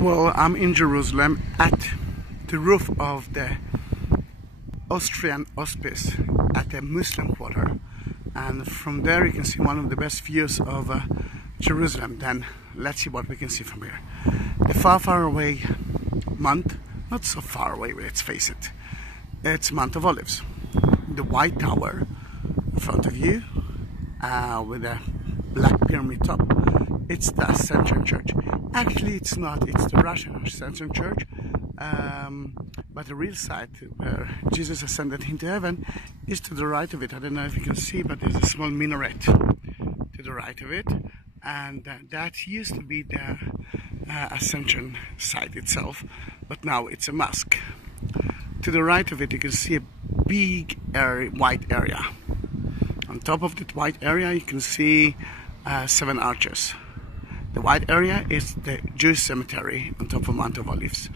Well, I'm in Jerusalem at the roof of the Austrian Hospice at the Muslim quarter, and from there you can see one of the best views of Jerusalem. Then let's see what we can see from here. The far away month, not so far away, let's face it, it's month of Olives. The white tower in front of you with a black pyramid top, it's the Ascension Church. Actually it's not, it's the Russian Ascension Church, but the real site where Jesus ascended into heaven is to the right of it. I don't know if you can see, but there's a small minaret to the right of it, and that used to be the Ascension site itself, but now it's a mosque. To the right of it you can see a big area, white area. On top of that white area you can see 7 arches. The white area is the Jewish cemetery on top of Mount of Olives.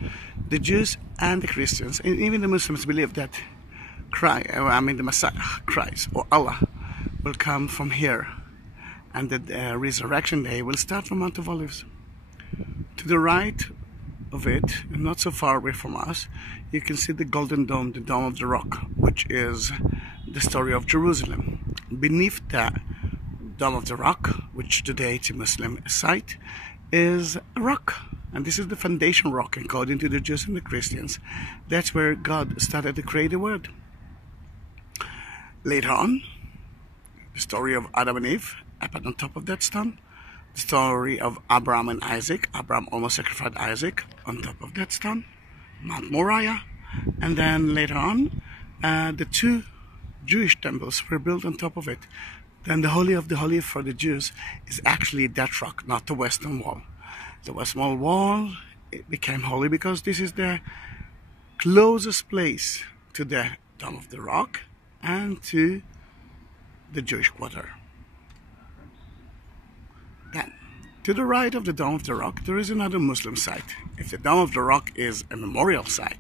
The Jews and the Christians, and even the Muslims, believe that the Messiah, Christ, or Allah, will come from here, and that the resurrection day will start from Mount of Olives. To the right of it, not so far away from us, you can see the Golden Dome, the Dome of the Rock, which is the story of Jerusalem. Beneath that Dome of the Rock, which today it's a Muslim site, is a rock, and this is the foundation rock according to the Jews and the Christians. That's where God started to create the world. Later on, the story of Adam and Eve happened on top of that stone. The story of Abraham and Isaac. Abraham almost sacrificed Isaac on top of that stone, Mount Moriah. And then later on, the 2 Jewish temples were built on top of it. Then the Holy of the Holy for the Jews is actually that rock, not the Western Wall. The Western Wall, it became holy because this is the closest place to the Dome of the Rock and to the Jewish quarter. Then, to the right of the Dome of the Rock, there is another Muslim site. If the Dome of the Rock is a memorial site,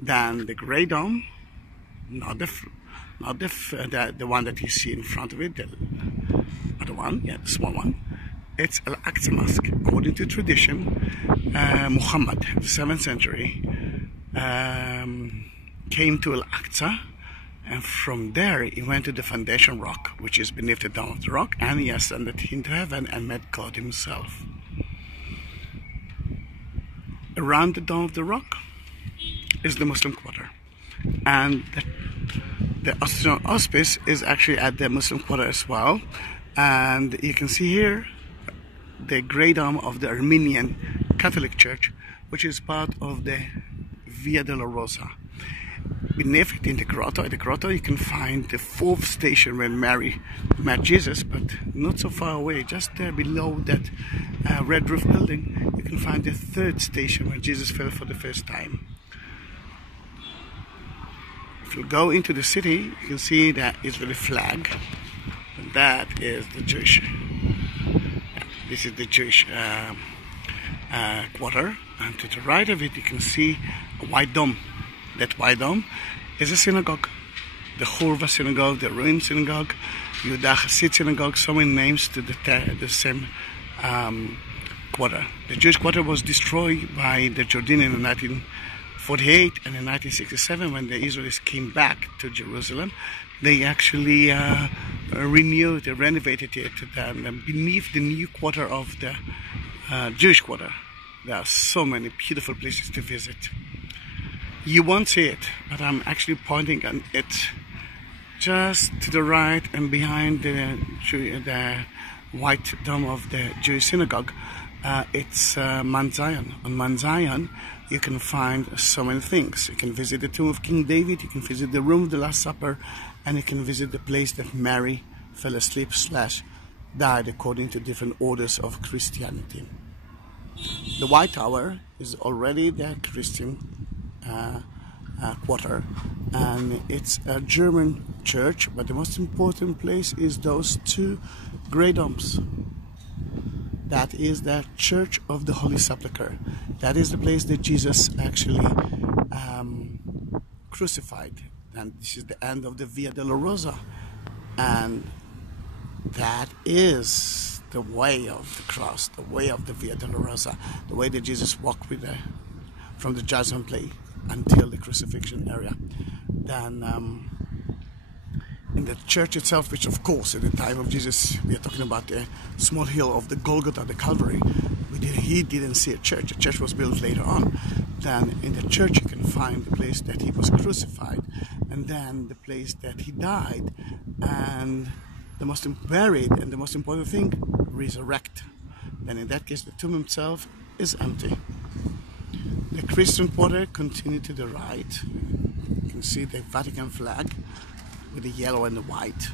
then the Grey Dome, not the one that you see in front of it, the other one, the small one, it's Al-Aqsa Mosque. According to tradition, Muhammad, the 7th century, came to Al-Aqsa, and from there he went to the foundation rock, which is beneath the Dome of the Rock, and he ascended into heaven and met God himself. Around the Dome of the Rock is the Muslim quarter, and the Austrian Hospice is actually at the Muslim quarter as well. And you can see here the Grey Dome of the Armenian Catholic Church, which is part of the Via Dolorosa. Beneath it, in the grotto, you can find the 4th station when Mary met Jesus, but not so far away, just there below that red roof building, you can find the 3rd station where Jesus fell for the first time. If you go into the city, you can see that Israeli flag, and that is the Jewish. This is the Jewish quarter, and to the right of it, you can see a white dome. That white dome is a synagogue, the Churva synagogue, the Ruin synagogue, Yehuda Hasid synagogue. So many names to the same quarter. The Jewish quarter was destroyed by the Jordanians in 1948, and in 1967, when the Israelis came back to Jerusalem, they actually renewed and renovated it. And beneath the new quarter of the Jewish quarter, there are so many beautiful places to visit. You won't see it, but I'm actually pointing on it just to the right and behind the white dome of the Jewish synagogue. It's Mount Zion. On Mount Zion, you can find so many things. You can visit the tomb of King David, you can visit the room of the Last Supper, and you can visit the place that Mary fell asleep / died according to different orders of Christianity. The White Tower is already the Christian quarter, and it's a German church, but the most important place is those 2 Grey Domes. That is the Church of the Holy Sepulchre. That is the place that Jesus actually crucified, and this is the end of the Via Dolorosa, and that is the way of the cross, the way of the Via Dolorosa, the way that Jesus walked from the judgment place until the crucifixion area. Then in the church itself, which of course at the time of Jesus, we are talking about the small hill of the Golgotha, the Calvary, he didn't see a church. The church was built later on. Then in the church you can find the place that he was crucified, and then the place that he died, and the most buried, and the most important thing, resurrect. Then in that case the tomb itself is empty. The Christian quarter continued to the right. You can see the Vatican flag with the yellow and the white,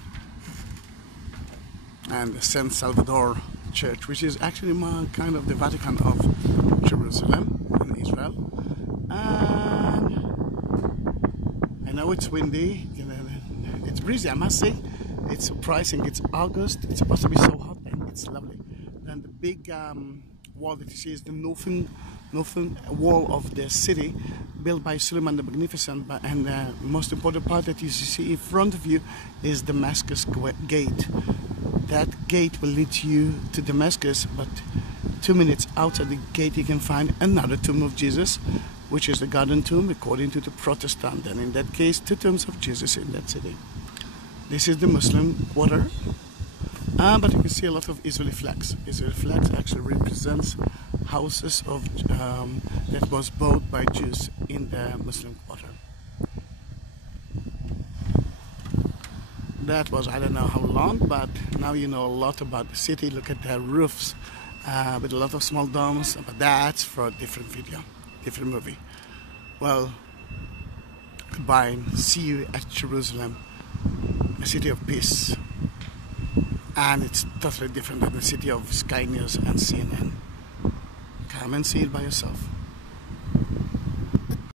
and the San Salvador Church, which is actually kind of the Vatican of Jerusalem in Israel. And I know it's windy, it's breezy, I must say. It's surprising. It's August. It's supposed to be so hot, and it's lovely. And the big wall that you see is the northern wall of the city, built by Suleiman the Magnificent. And the most important part that you see in front of you is Damascus Gate. That gate will lead you to Damascus, but 2 minutes outside the gate you can find another tomb of Jesus, which is the Garden Tomb according to the Protestant. And in that case, 2 tombs of Jesus in that city. This is the Muslim quarter, but you can see a lot of Israeli flags. Israeli flags actually represents houses of that was built by Jews in the Muslim quarter. That was, I don't know how long, but now you know a lot about the city. Look at the roofs with a lot of small domes, but that's for a different video, different movie. Well, goodbye and see you at Jerusalem, a city of peace. And it's totally different than the city of Sky News and CNN. Come and see it by yourself.